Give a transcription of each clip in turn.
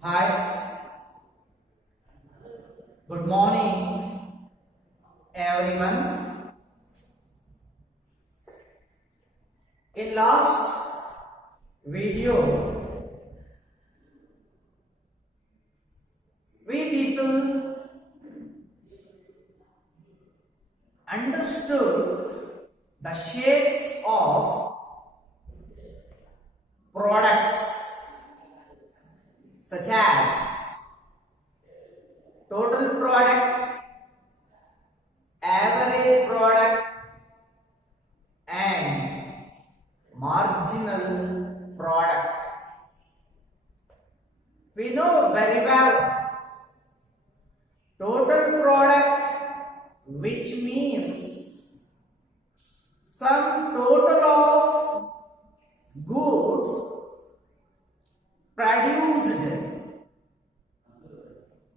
Hi, good morning everyone. In last video, we people understood the shapes of products such as total product, average product and marginal product. We know very well total product, which means sum total of goods produced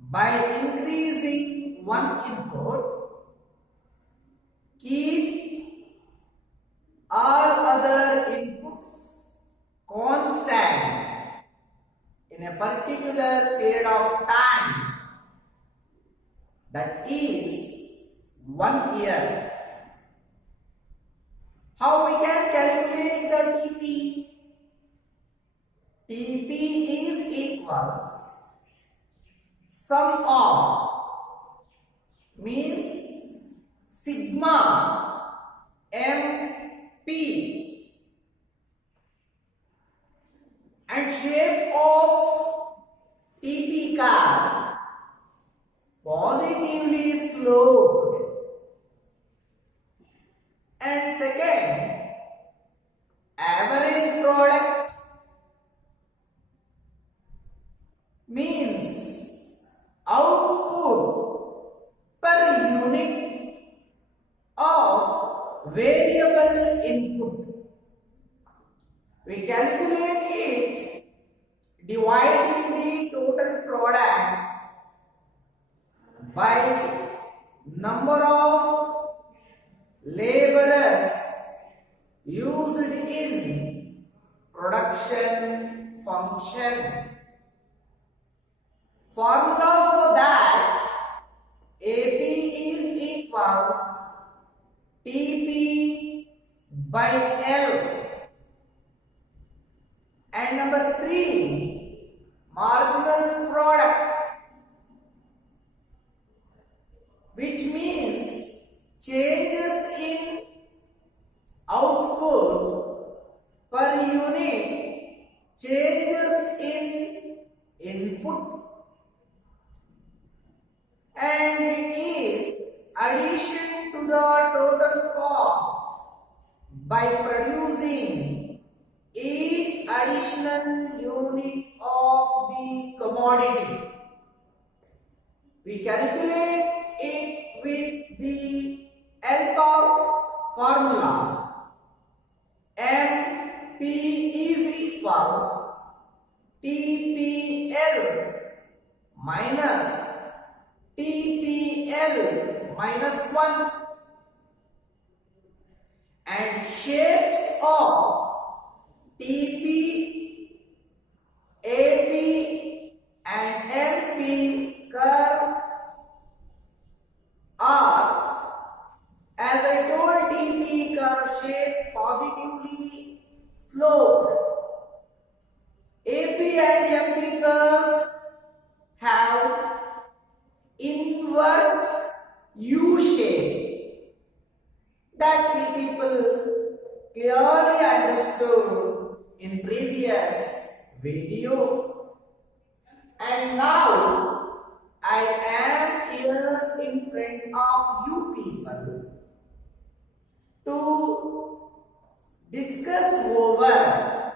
by increasing one input, keep all other inputs constant in a particular period of time, that is 1 year. How we can calculate the TP? TP is equals sum of means sigma MP and shape of TP curve positively sloped, and second average product means output per unit of variable input. We calculate it dividing the total product by number of laborers used in production function. Formula for that, AP is equals TP by L. And number 3, marginal product, which means changes in output per unit, changes in input, and it is addition to the total cost by producing each additional unit of the commodity. We calculate it with the help of formula. MP is equals TPL minus TPL minus 1, and shapes of TP, AP and MP curves are, as I told, TP curve shape positively sloped. AP and MP curves have inverse U shape, that we people clearly understood in previous video. And now I am here in front of you people to discuss over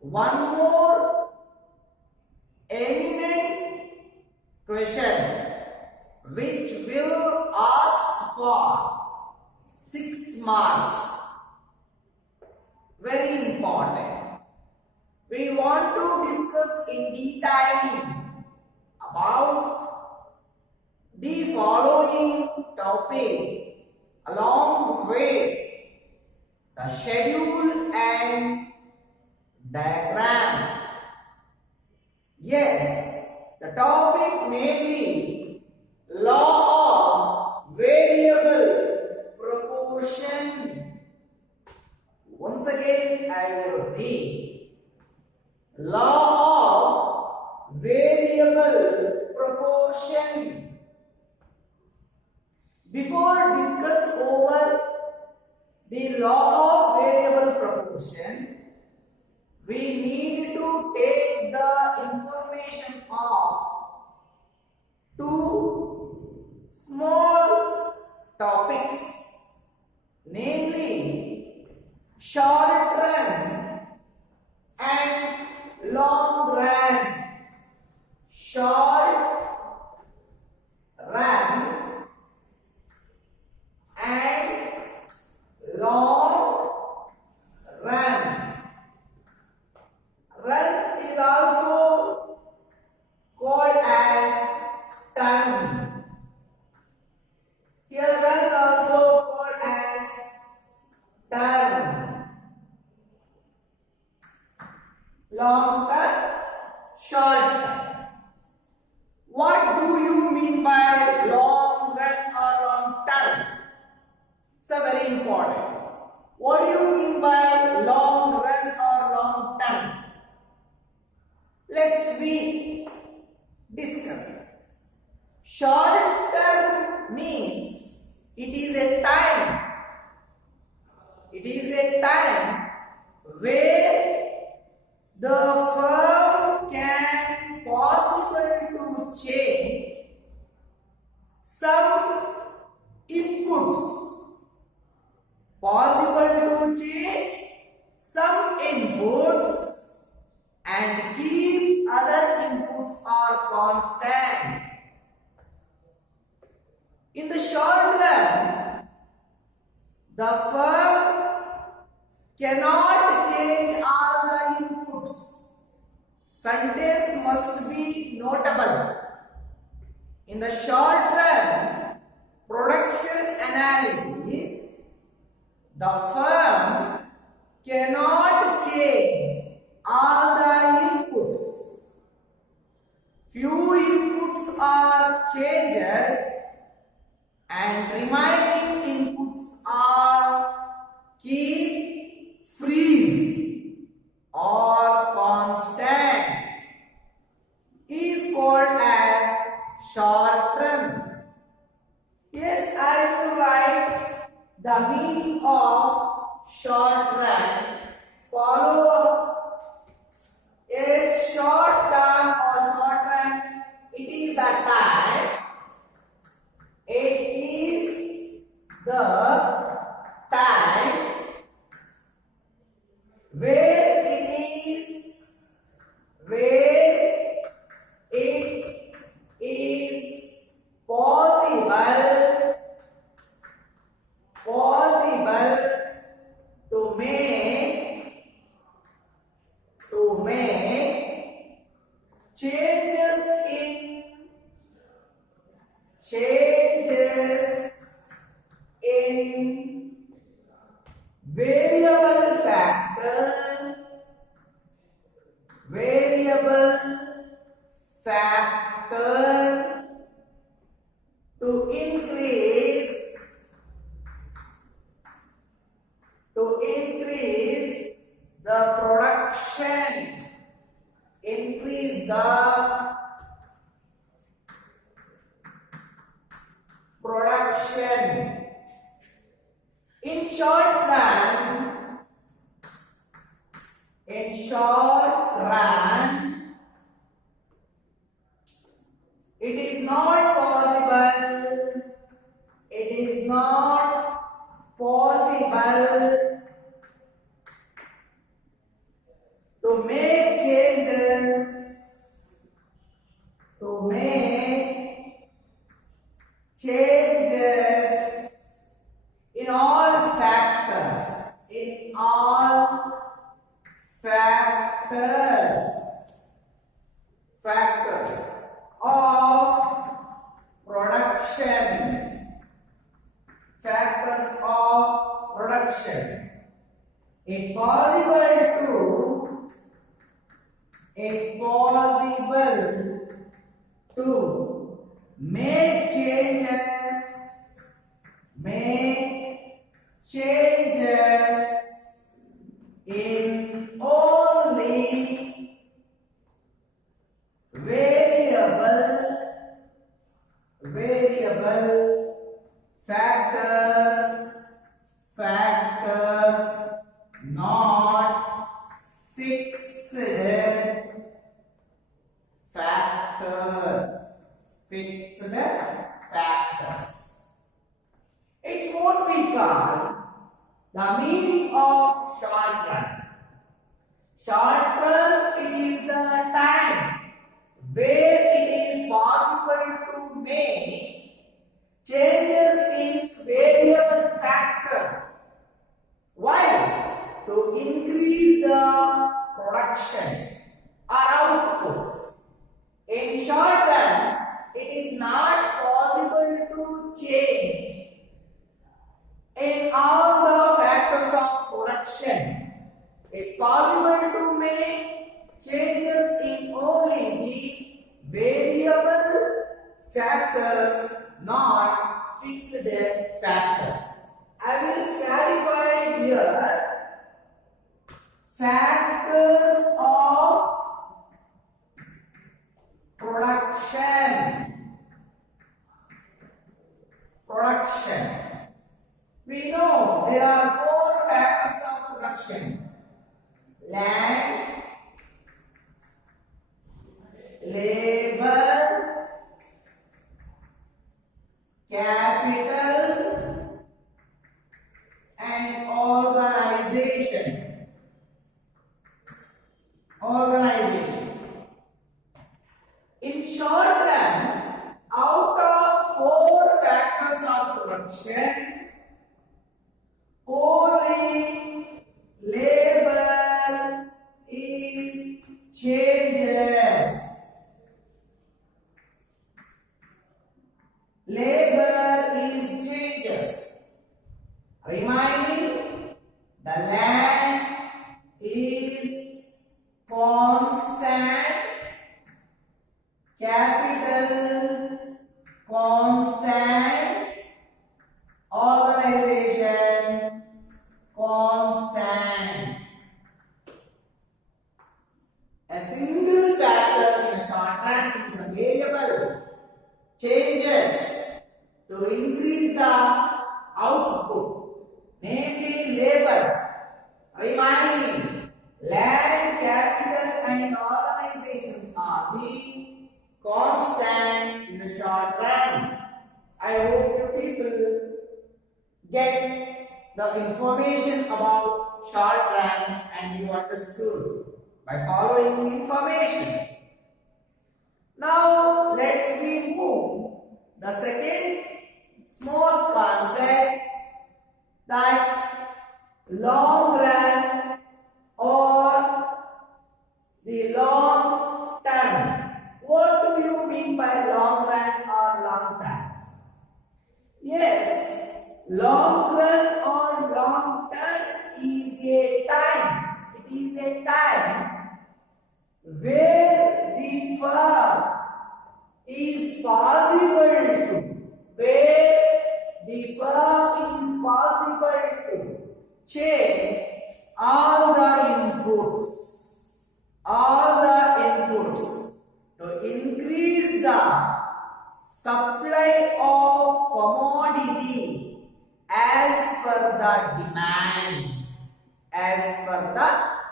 one more eminent question which will ask for 6 marks. Very important. We want to discuss in detailing about the following topic along with the schedule and diagram. Yes, the topic may be law of variable proportion. Once again, I will read. Law of variable proportion. Before discuss over the law of variable proportion, we need to take the information of two small topics, namely short run and long run. Short run and long run. Run is also called as term. Here run also called as term. Long term, short term. What do you mean by long run or long term? So very important. What do you mean by long run or long term? Let's we discuss. Short term means it is a time. It is a time where the firm can possible to change some inputs. Possible to change some inputs and keep other inputs are constant. In the short run, the firm cannot change all the inputs. Sentence must be notable. In the short run, production analysis, the firm cannot change all the inputs. Few inputs are changes and remaining inputs are keep freeze or constant. Is called as short run. Yes, I will write the meaning of short run. Follow a short term or short run. It is the time. It is the time where it is possible to make changes in variable factor to increase the production, increase the production. In short run, it is not possible to make changes in all factors of production. It possible possible to make changes in only variable factors not fixed factors. It's what we call the meaning of short run. Short run, it is the time where it is possible to make changes in variable factor. Why? To increase the production or output. In short run, it is not possible to change in all the factors of production. It's possible to make changes in only the variable factors, not fixed factors. I will clarify here factors of production. We know there are 4 factors of production: land, labor, capital, and organization. In short run, out of 4 factors of production, only labor is changes. Remaining, the land is constant, capital constant, organization constant. A single factor in a short run is a variable changes to increase the output, namely labor. Remaining, land, capital and organizations are the constant in the short run. I hope you people get the information about short run and you understood by following information. Now let's remove the second small concept, that long run or the long term. What do you mean by long run or long term? Yes, long run or long term is a time. It is a time where the firm is possible to change all the inputs to increase the supply of commodity as per the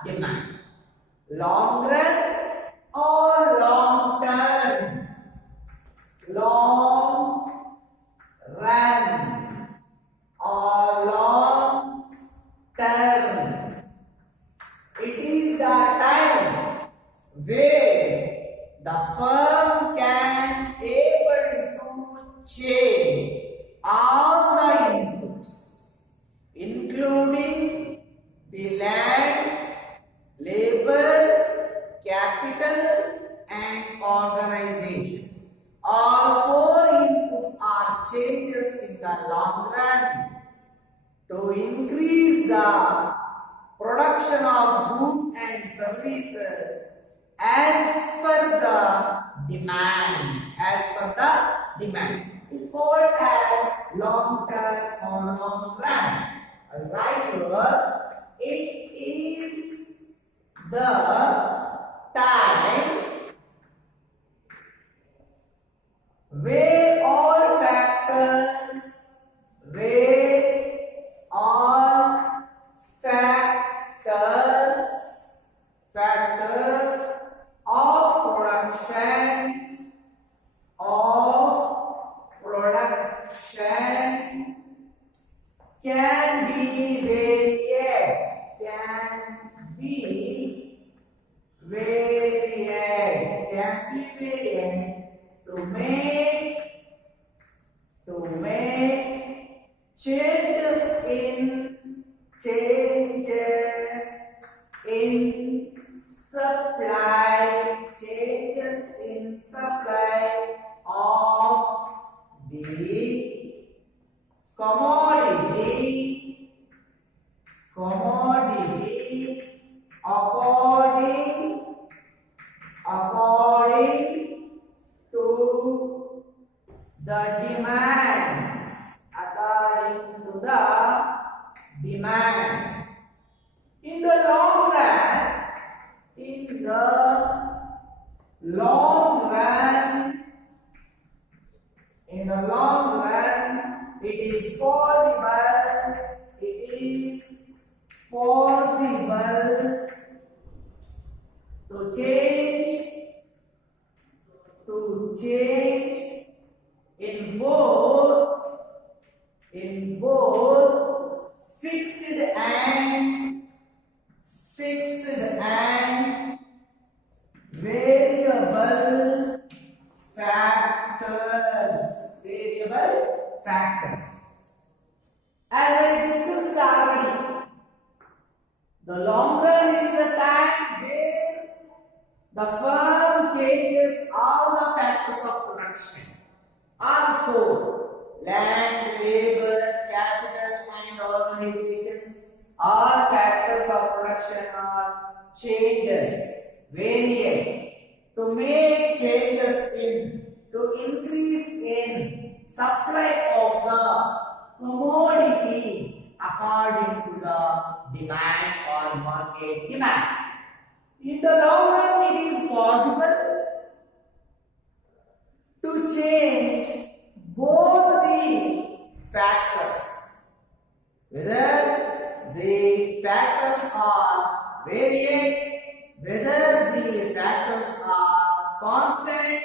demand. Long run or long term? Long run or long term. It is the time where the firm can able to change all the inputs, including the land, labor, capital and organization. All 4 inputs are changes in the long run to increase the production of goods and services as per the demand. As per the demand. It's called as long term or long run. Right here, it is the time where all factors of production can be varied to make changes in supply of the commodity according to the demand. In the long run, it is possible to change in both fixed and variable factors. As I discussed already, the long run is a time where the firm changes all the factors of production. All four: land, labor, capital, and organizations. All factors of production are varied to make changes to increase in supply of the commodity according to the demand or market demand. In the long run, it is possible to change both the factors, whether the factors are varied, whether the factors are constant.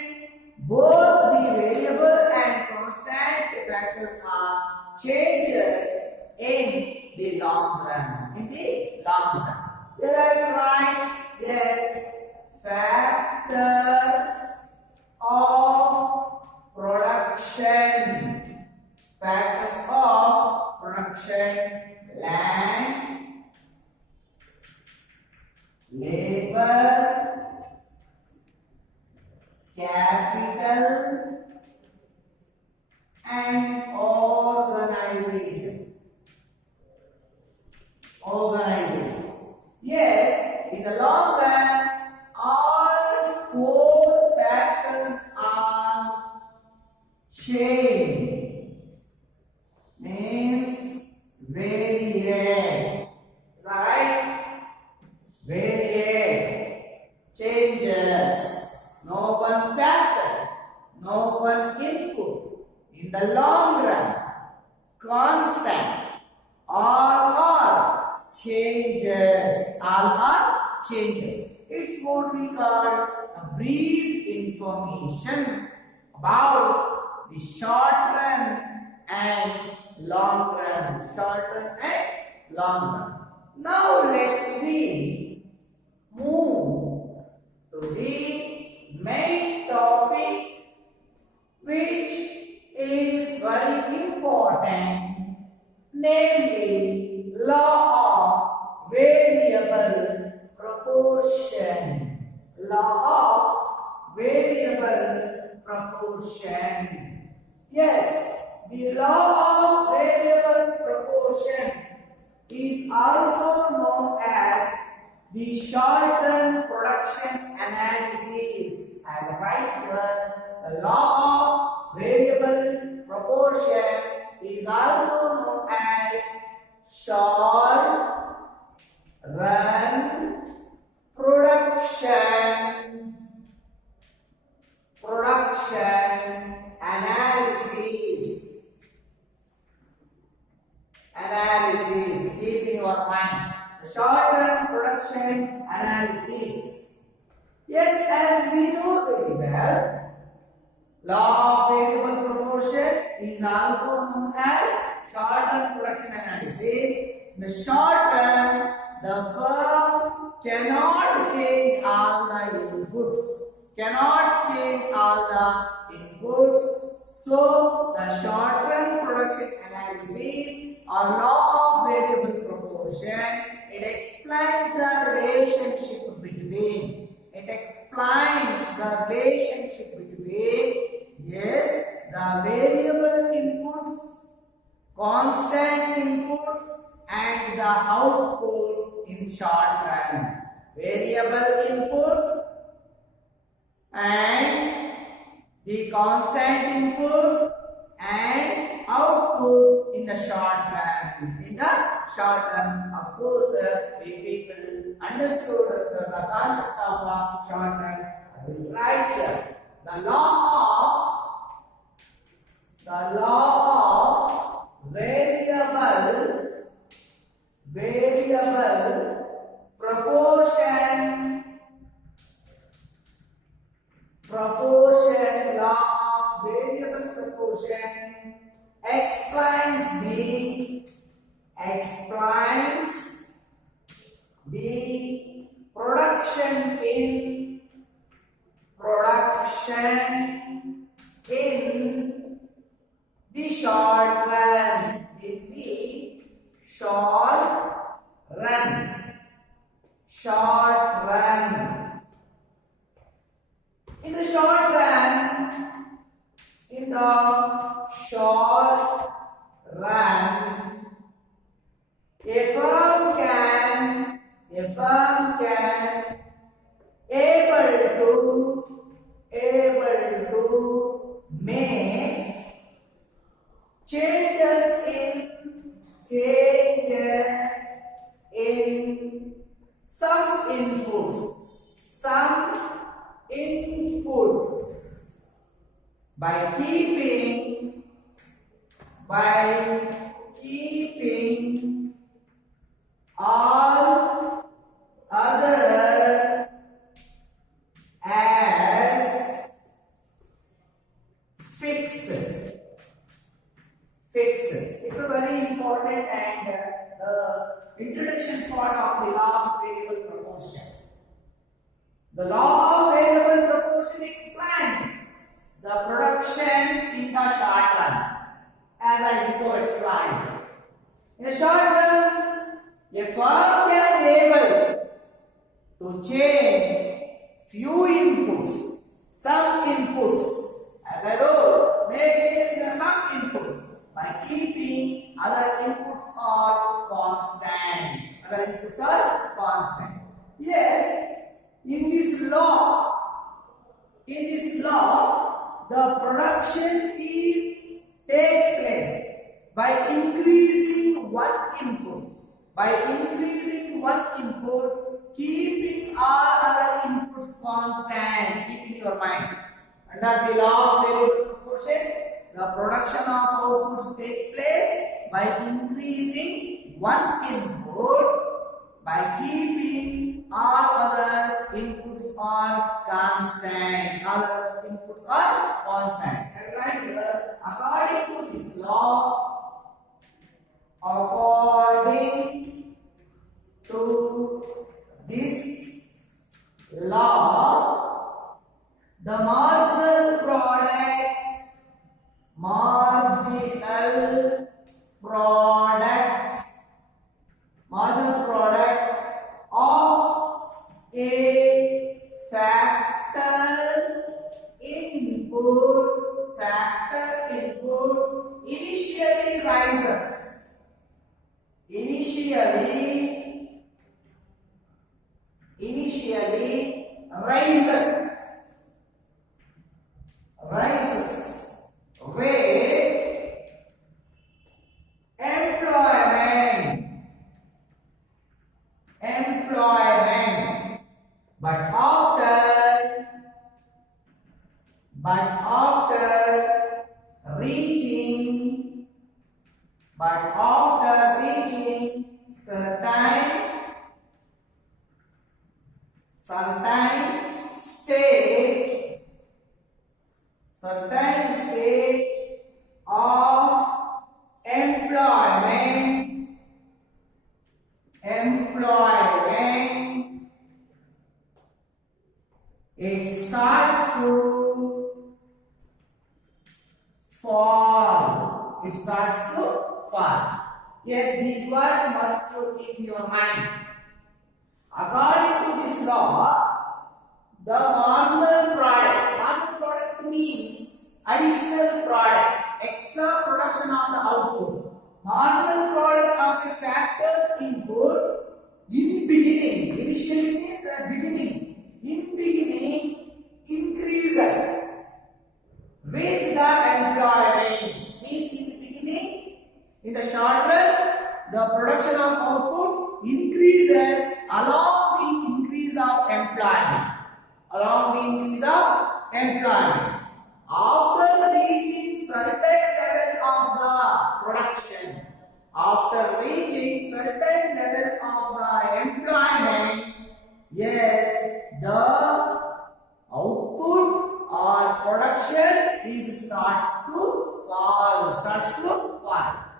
Both the variable and constant factors are changes in the long run. Here I write, yes, factors of production. Land, labor, capital, and organizations. Yes, in the long run, all four factors are changed. Means varied. Is that right? Varied. Changes. No one factor. No one input. In the long run, constant. All are changes. It's what we call a brief information about the short run and long run. Now let's move to the main topic, which is very important, namely law of variable proportion. Yes, the law of variable proportion is also known as the short-term production analysis. I will write here the law of variable proportion is also known as short-run production analysis. Keep in your mind the short-term production analysis. Yes, as we know very well, law of variable proportion is also known as short-term production analysis. In the short term, the firm cannot change all the inputs. So, the short-term production analysis or law of variable proportion, it explains the relationship between. Yes, the variable inputs, constant inputs, and the output in short run. Variable input and the constant input and output in the short run. Of course, we people understood the concept of the short run. I will write here the law of variable proportion. Law of variable proportion explains the production in the short run. In the short run. In the short run, a firm can able to make changes in some inputs by keeping all other as fixed. It's a very important and introduction part of the law of variable proportion. The law of variable proportion explains the production in the short run, as I before explained. In the short run, a firm can able to change few inputs, some inputs, as I wrote, may change the some inputs by keeping other inputs are constant. Yes, in this law, the production takes place by increasing one input, keeping all other inputs constant. Keep in your mind. Under the law of variable proportion, the production of outputs takes place by increasing one input by keeping all other inputs are constant. And right here, according to this law, the marginal product of a factor input initially rises but after reaching certain stage of employment, it starts to fall. Yes, these words must you keep in your mind. According to this law, the marginal product means additional product, extra production of the output. Marginal product of a factor input in beginning, initially means beginning, in beginning increases with the employment, means in the beginning, in the short run, the production of output increases along the increase of employment. After reaching certain level of the production, after reaching certain level of the employment, yes, the output or production starts to fall.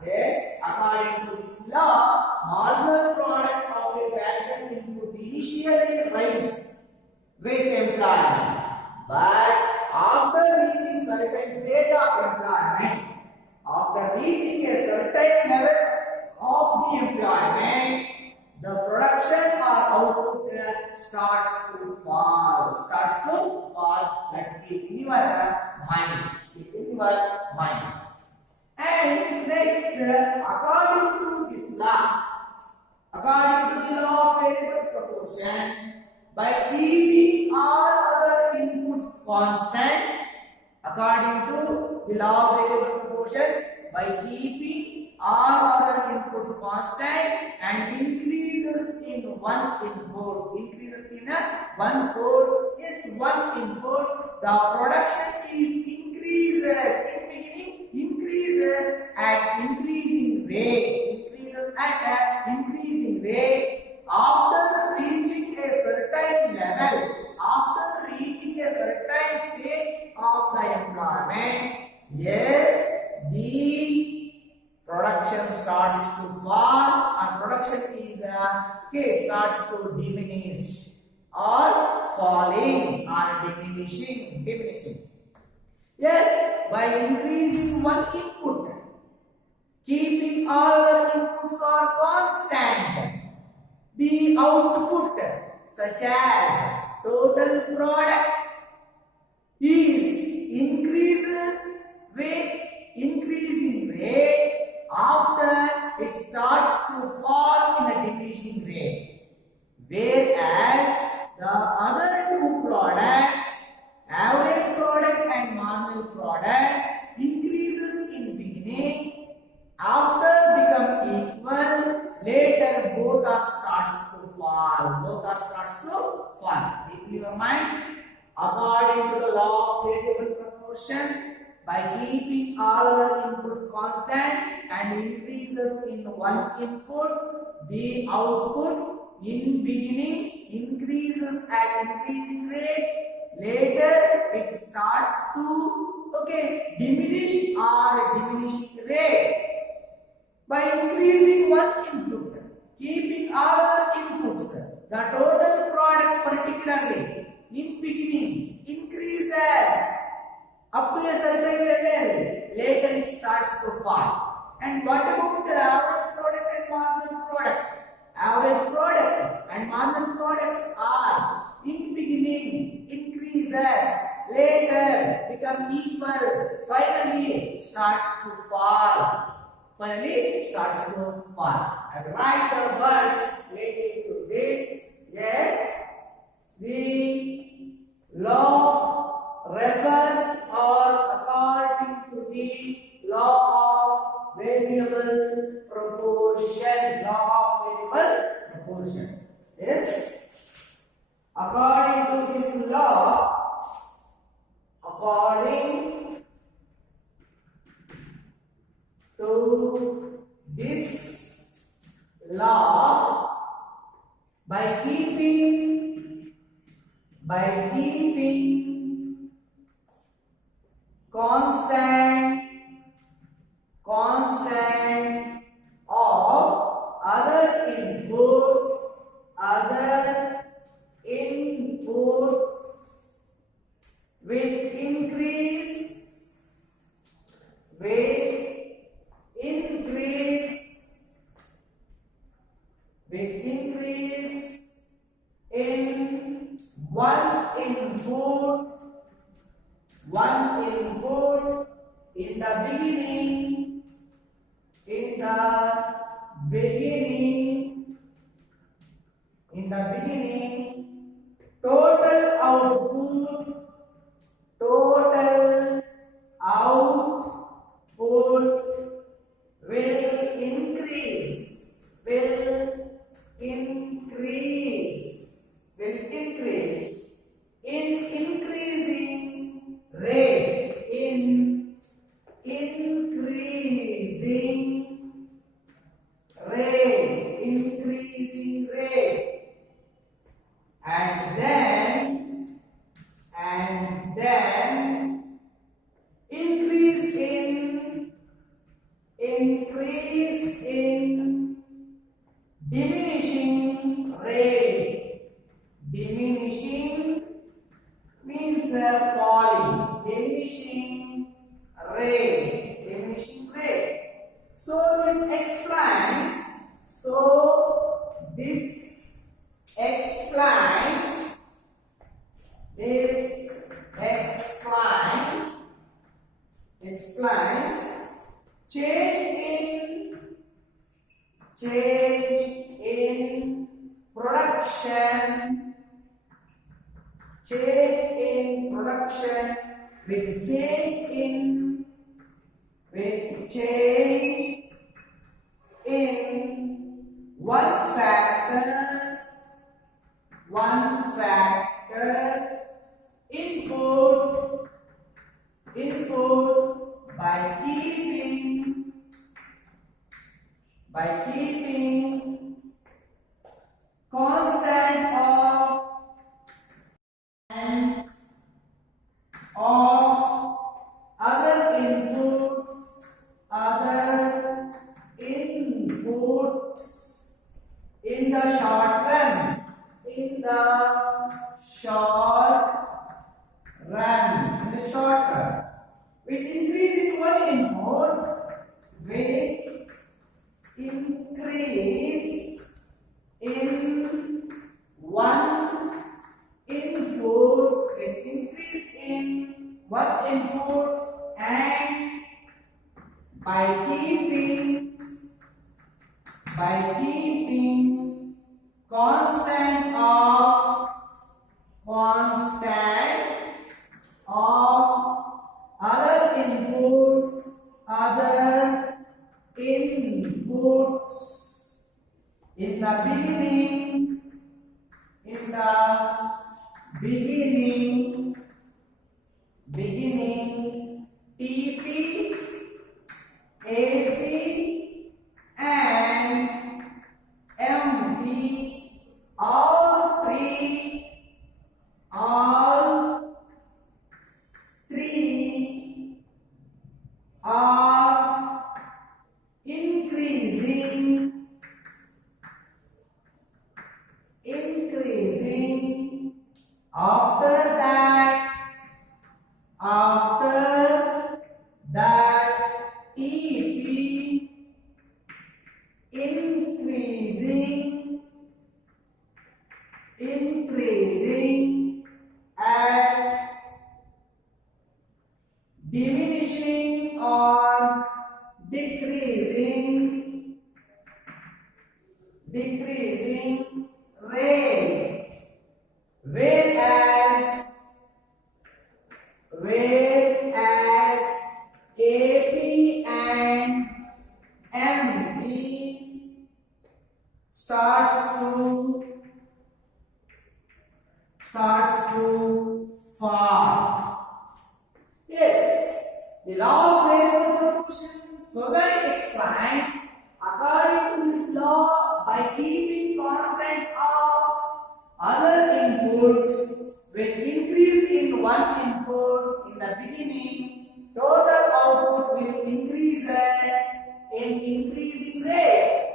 Yes, according to this law, marginal product of a factor input initially rise with employment, but after reaching certain stage of employment, after reaching a certain level of the employment, the production or output starts to fall. That keep in your mind. And next, according to this law, according to the law of variable proportion, by keeping all other inputs constant, according to the law of variable proportion, by keeping all other inputs constant and increases in one input, one input, the production is increases in beginning, increases at increasing rate, after reaching a certain level, after reaching a certain stage of the employment, yes, the production starts to fall, and production is starts to diminish or falling or diminishing. Yes, by increasing one input, keeping all other inputs are constant, the output, such as total product, increases with increasing rate after it starts to fall in a diminishing rate. Whereas the other two products, average product and marginal product, increases in beginning, after become equal, later both are starts to fall. Keep in your mind, according to the law of variable proportion, by keeping all other inputs constant and increases in one input, the output in beginning increases at increasing rate, later it starts to diminish or diminishing rate. By increasing one input, keeping all other inputs, the total product particularly in beginning increases up to a certain level, later it starts to fall. And what about the average product and marginal product? Average product and marginal products are in beginning increases, later become equal, finally starts to fall. And write the words related to this. Yes, the law refers or according to the law of variable proportion. Yes, according to this law, according to this law, by keeping constant of other inputs with increase in one input in the beginning, total output will increase in increasing rate, and then increase in diminishing rate. Diminishing means falling. Diminishing rate. So this explains change in production with change in one factor input by keeping constant of other inputs in the short run with increase in one input and by keeping constant of other inputs in the beginning TP, AP and MP, all three are increasing after that EP increasing at diminishing or decreasing rate, whereas AP and MP starts to fall. The law of variable proportion further explains, according to this law, by keeping constant of other inputs with increase in one input in the beginning, total output will increase in increasing rate,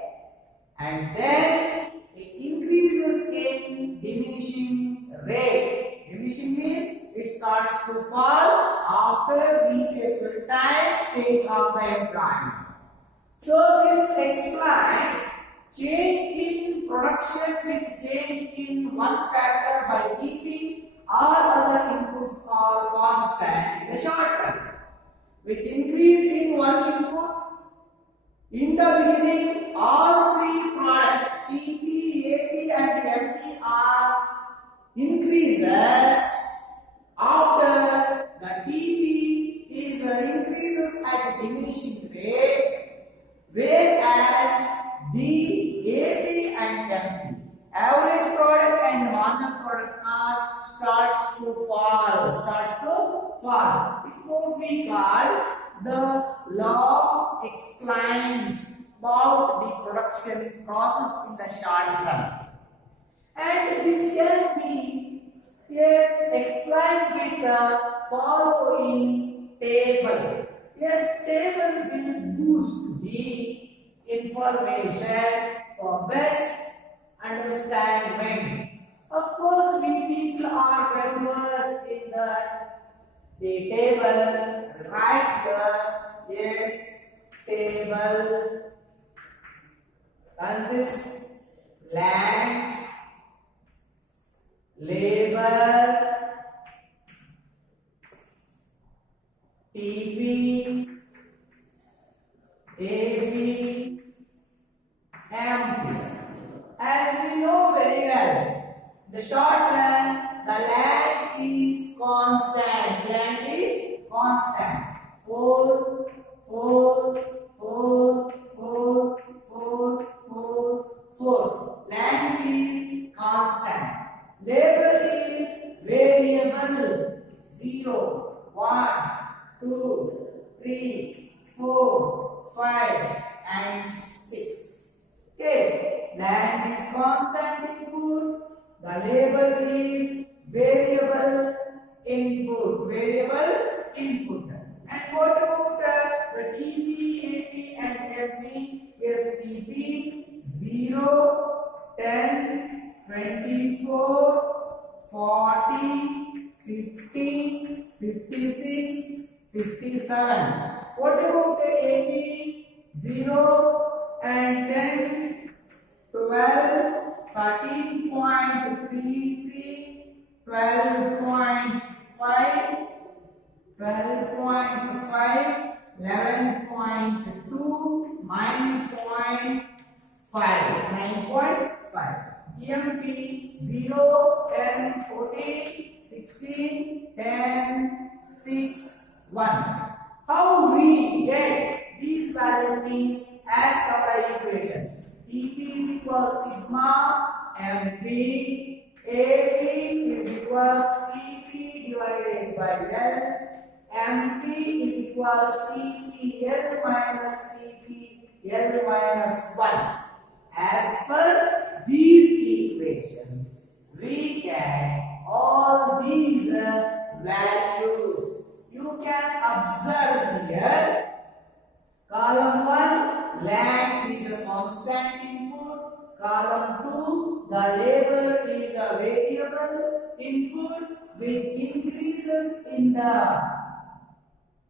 and then it increases in diminishing rate. Diminishing means it starts to fall after reaches the time state of the employment. So this explains change in production with change in one factor by keeping all other inputs are constant in the short term. With increase in one input, in the beginning, all three products PP, AP and MP are increases. After the TP is increases at a diminishing rate, whereas the AP and MP, average product and marginal products are starts to fall. It's what we call the law explains about the production process in the short term. And this can be explained with the following table. Table will boost the information for best understanding. Of course, we people are well versed in the table. Write here. Table consists land, labor, TP, AP, MP. As we know very well, the short run, the land is constant. Land is constant. 4, 4, 4, 4, 4, 4, 4. Land is constant. Labor is variable. 0, 1, 2, 3, 4, 5 and 6. Okay. Land is constant input. The labor is variable input. And what about the TP, AP and MP? Yes, TP 0, 10, 24, 40, 50, 56, 57. What about the AP? 0 and 10, 12, 13.33, 12.5, 12.5, 11.2, 9.5, 9.5. EMP 0, 10, 14, 16, 10, 6, 1. How we get these values means as per the equations. TP equals sigma MP, AP is equals TP divided by L, MP is equals TPL minus TPL minus 1. As per these equations, we get all these values. You can observe here, column 1, land is a constant input. Column 2, the labor is a variable input with increases in the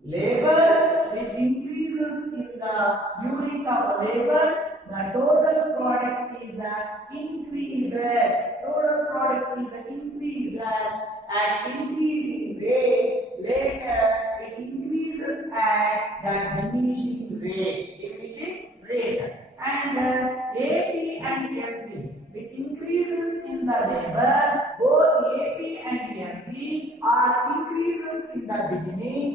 labor, with increases in the units of labor. The total product is increases. Total product is increases at increasing rate. Later, it increases at the diminishing rate. And AP and MP with increases in the labor, both AP and MP are increases in the beginning.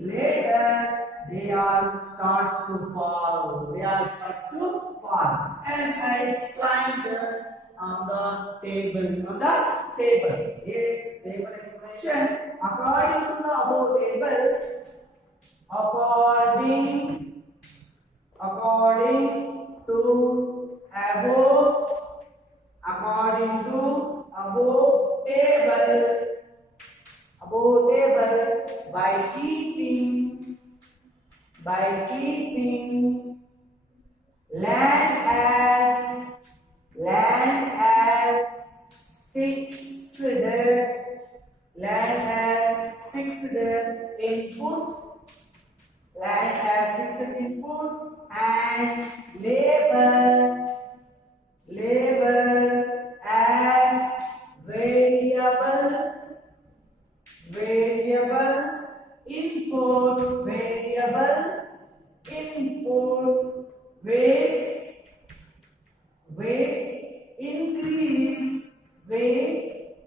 Later, they are starts to fall. As I explained on the table, table. Yes, table explanation. According to the above table, according to above table, by keeping land as fixed input and labor as variable input weight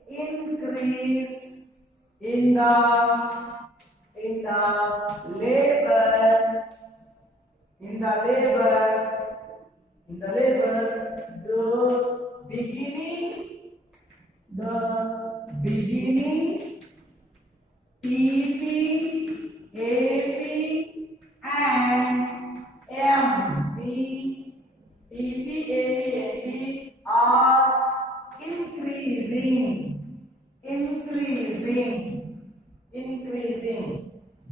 increase in the labor the beginning TP, AP and MP are increasing,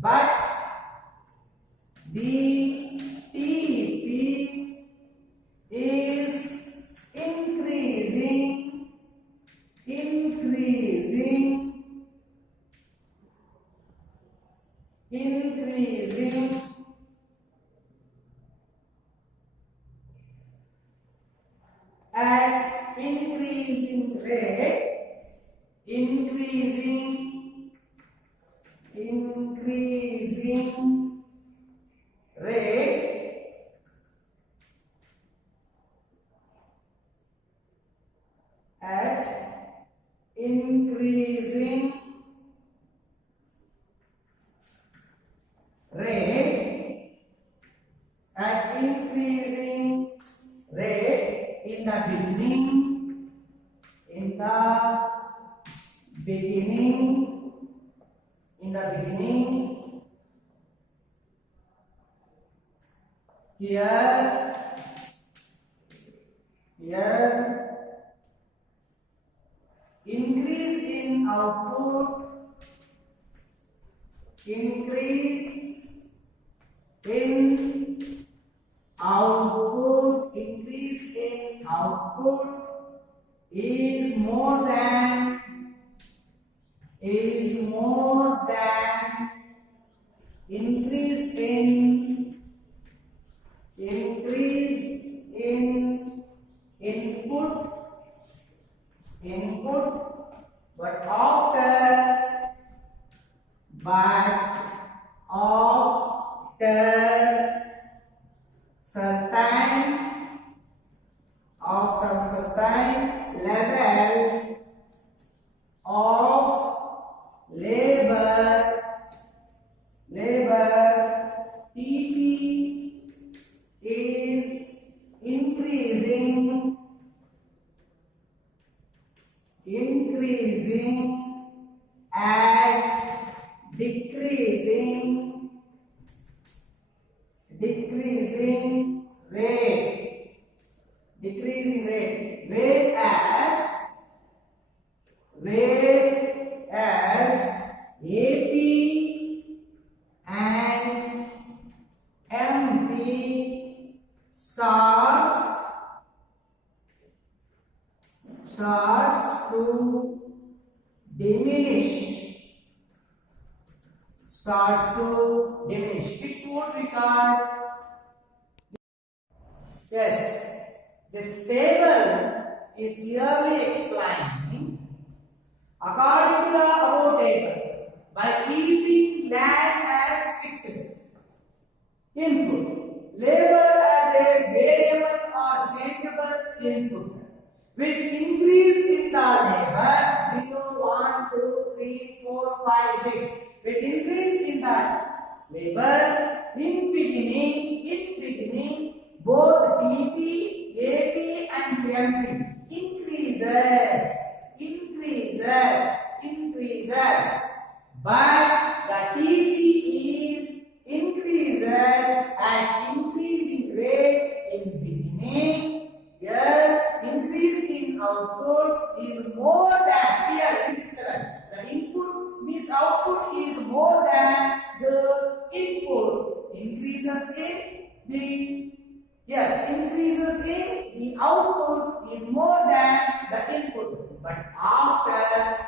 but the TP is increasing at increasing rate at increasing rate in the beginning here increase in output is more than increase in input but after certain level of labor TP is increasing and decreasing rate whereas AP and MP starts to diminish. It's what we call. Yes, this table is clearly explaining according to the above table by keeping land as fixed input, labor as a variable or changeable input. With increase in the labor 0, 1, 2, 3, 4, 5, 6. With increase in the labor in beginning both DP, AP and MP increases increases, but the TP is increases at increasing rate in beginning. Here, increase in output is more than, here in this column, the input means output is more than the input. Increases in the, here, increases in the output is more than the input. But after,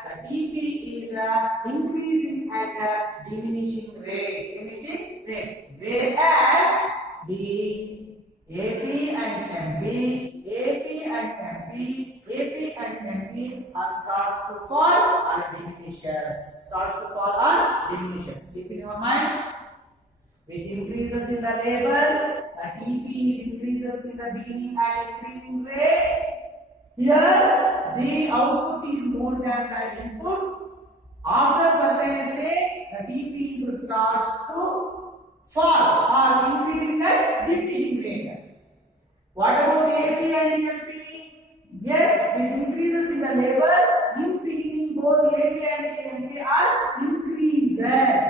the TP is increasing at a diminishing rate. Whereas the AP and MP are starts to fall or diminishes. Keep in your mind, with increases in the label, the TP is increases in the beginning at increasing rate. Here, the output is more than the input. After certain stage, the TP starts to fall or increasing at diminishing rate. What about AP and MP? Yes, with increases in the label, in beginning both AP and MP are increases.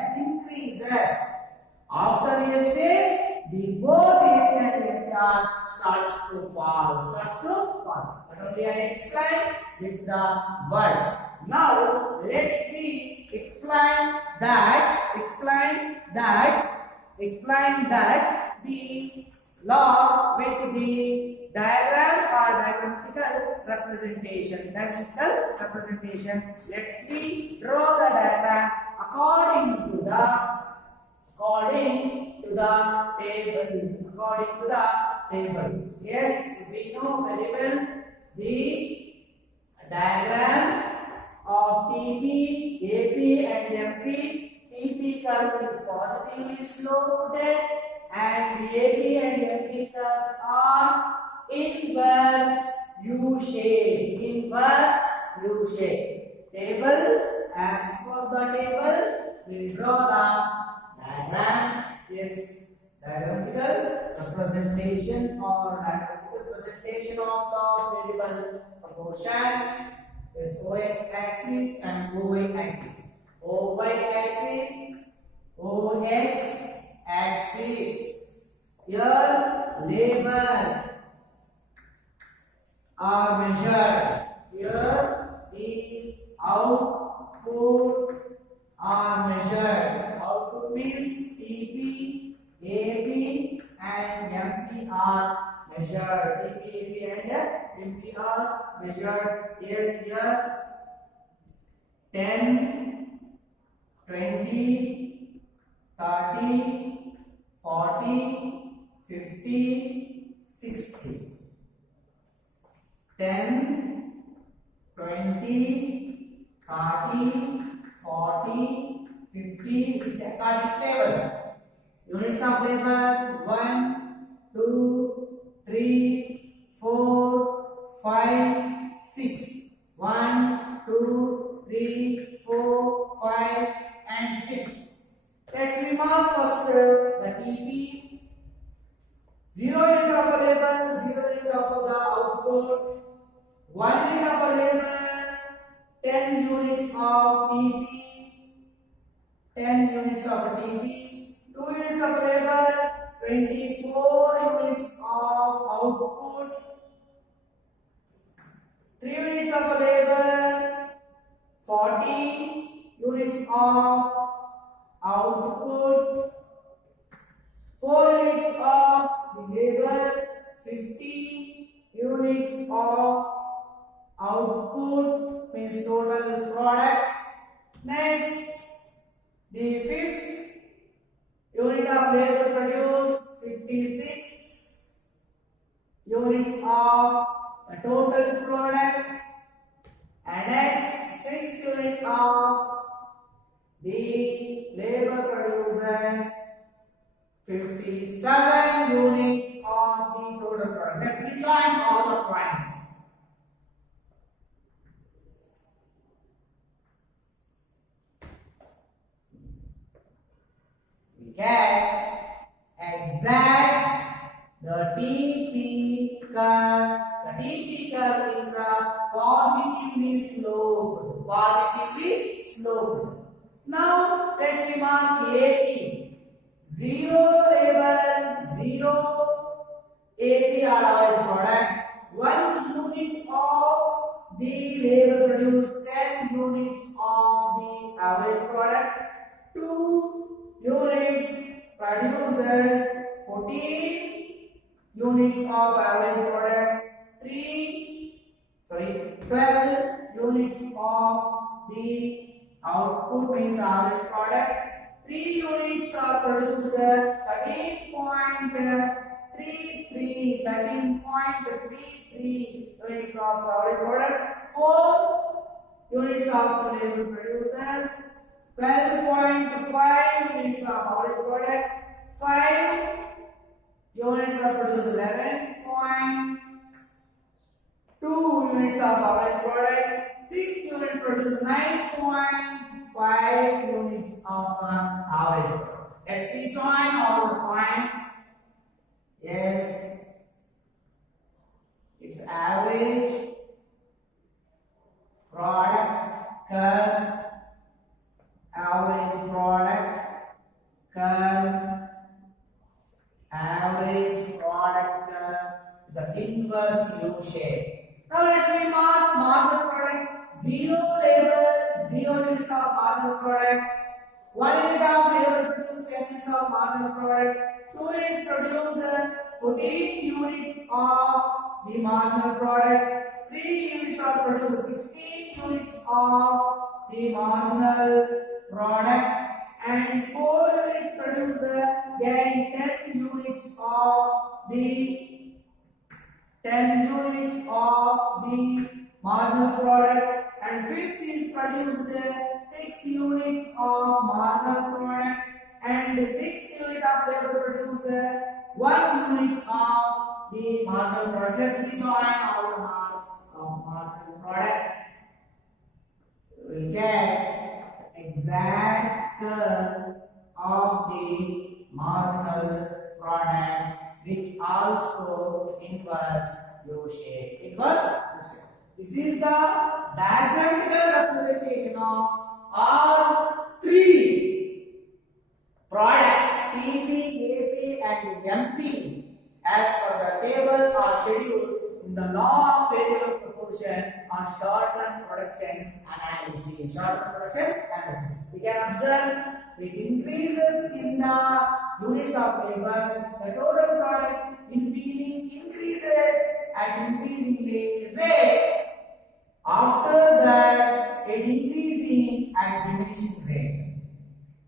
After a stage, the both AP and MP are starts to fall. But only I explain with the words. Now let's see explain that the log with the diagram or diagrammatical representation. Let's see draw the diagram according to the table. Yes, we know very well the diagram of TP, AP and MP. TP curve is positively sloped and the AP and MP curves are inverse U shape. Table, and for the table we draw the diagram. Yes, diagrammatical representation or diagrammatical representation of the variable proportion is OX axis and OY axis. OX axis. Here labor are measured. Here the output are measured. Output means TP, AP and MP are measured. TP, AP and MP are measured. Yes, here 10, 20, 30, 40, 50, 60. 10, 20, 30, 40, 50. This is the according table. Units of labor 1, 2, 3, 4, 5, 6. 1, 2, 3, 4, 5 and 6. Let's remark first the TP. 0 unit of labor, 0 unit of the output. 1 unit of labor, 10 units of TP. 10 units of TP. 2 units of labor, 24 units of output. 3 units of labor, 40 units of output. 4 units of labor, 50 units of output, means total product. Next, the 5th unit of labor produced 56 units of the total product. And next, 6th unit of the labor produces 57 units of the total product. Let's rejoin all the points. We get exact the TP curve. The TP curve is a positively sloped. positively sloped. Now let's remark AP. 0 label, 0 AP are average product. 1 unit of the label produce 10 units of the average product. 2 units produces 14 units of average product. 12 units of the output means average product. 3 units are produced 13.33 units of average product. 4 units of label produces 12.5 units of average product. 5 units are produced 11.2 units of average product. 6 units produce 9.5 units of average product. Let's rejoin all the points. Yes, it's average product curve, average product curve, average product curve is an inverse U shape. Now let's remark marginal product. 0 label, 0 units of marginal product. 1 unit of label produce 10 units of marginal product. 2 units produce 14 units of the marginal product. 3 units are produce 16 units of the marginal product. And 4 units produce again 10 units of the marginal product, and 5th is produced 6 units of marginal product, and the 6th unit of label produce 1 unit of the marginal product. Let's rejoin all the marks of marginal product. We will get the exact curve of the marginal product, which also inverse U shape. Inverse U shape. This is the diagrammatical representation of all 3 products PP, AP and MP as per the table or schedule in the law of variable proportion or short-term production analysis. We can observe with increases in the units of labor, the total product in beginning increases at increasingly rate. After that, it increasing at diminishing rate.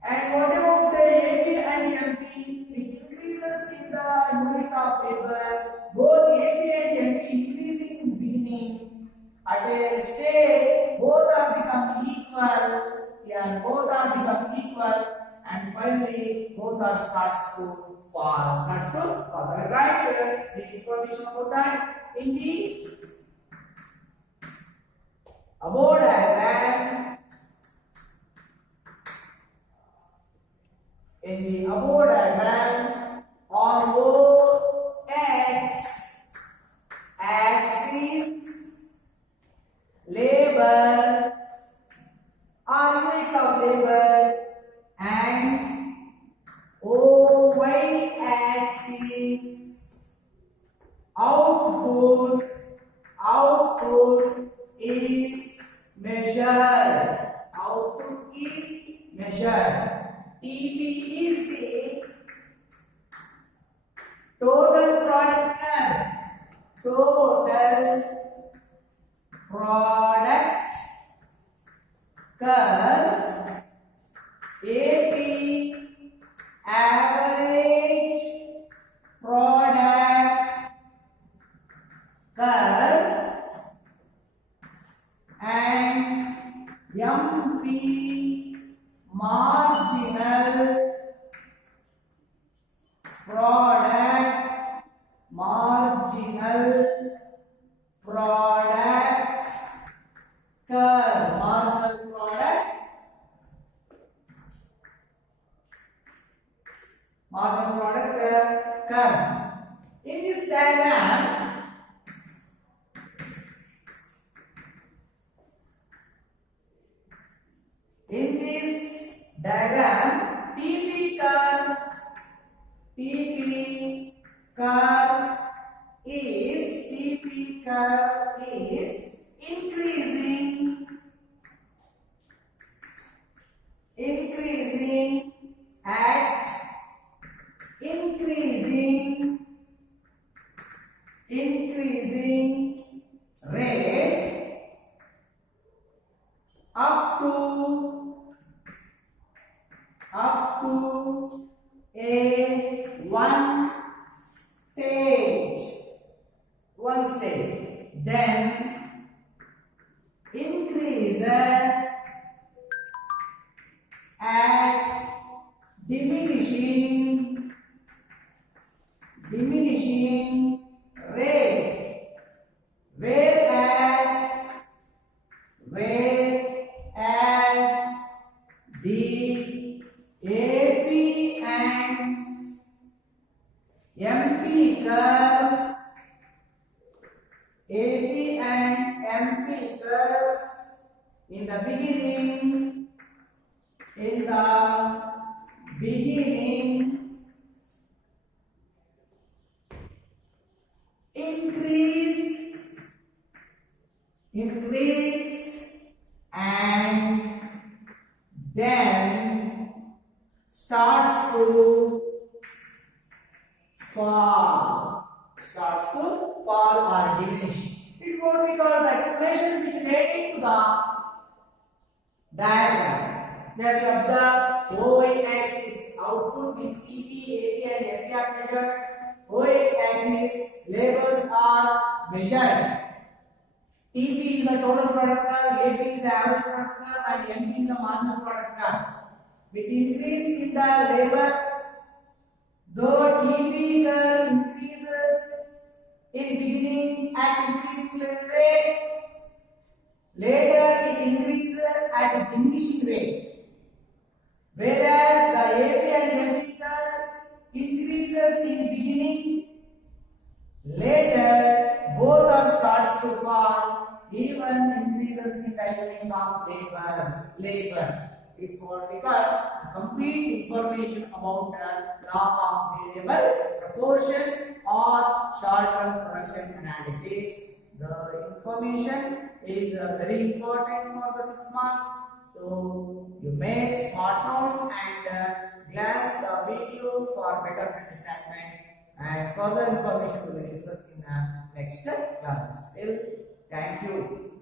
And what about the AP and MP? It increases in the units of labor. Both AP and MP increasing in beginning. At a stage, both are become equal. Here, both are become equal, and finally, both are starts to fall. Right? The information about that in the above diagram. In the above diagram, on OX axis, labor are units of labor, and OY axis, output is measured. TP is the total product curve. AP average product curve, and MP marginal product curve. Marginal product curve. In this diagram, In this diagram, TP curve is increasing at increasing rate up to a one stage, then increases at diminishing rate, whereas the AP and MP curves in the beginning increase and then starts to fall or diminish. It's what we call the explanation which is related to the diagram. As you observe, OY axis output means TP, AP and MP are measured. OX axis labels are measured. TP is the total product curve, AP is the average product curve, and MP is the marginal product curve. With increase in the label, though TP curve increases in beginning at increasing rate, later it increases at a diminishing rate. Whereas the AP and MP curve increases in beginning, later both are starts to fall, even increases in the units of labor. It's what we call complete information about the law of variable proportion or short-term production analysis. The information is very important for the 6 marks. So you make smart notes and glance the video for better understanding, and further information will be discussed in the next class. Thank you.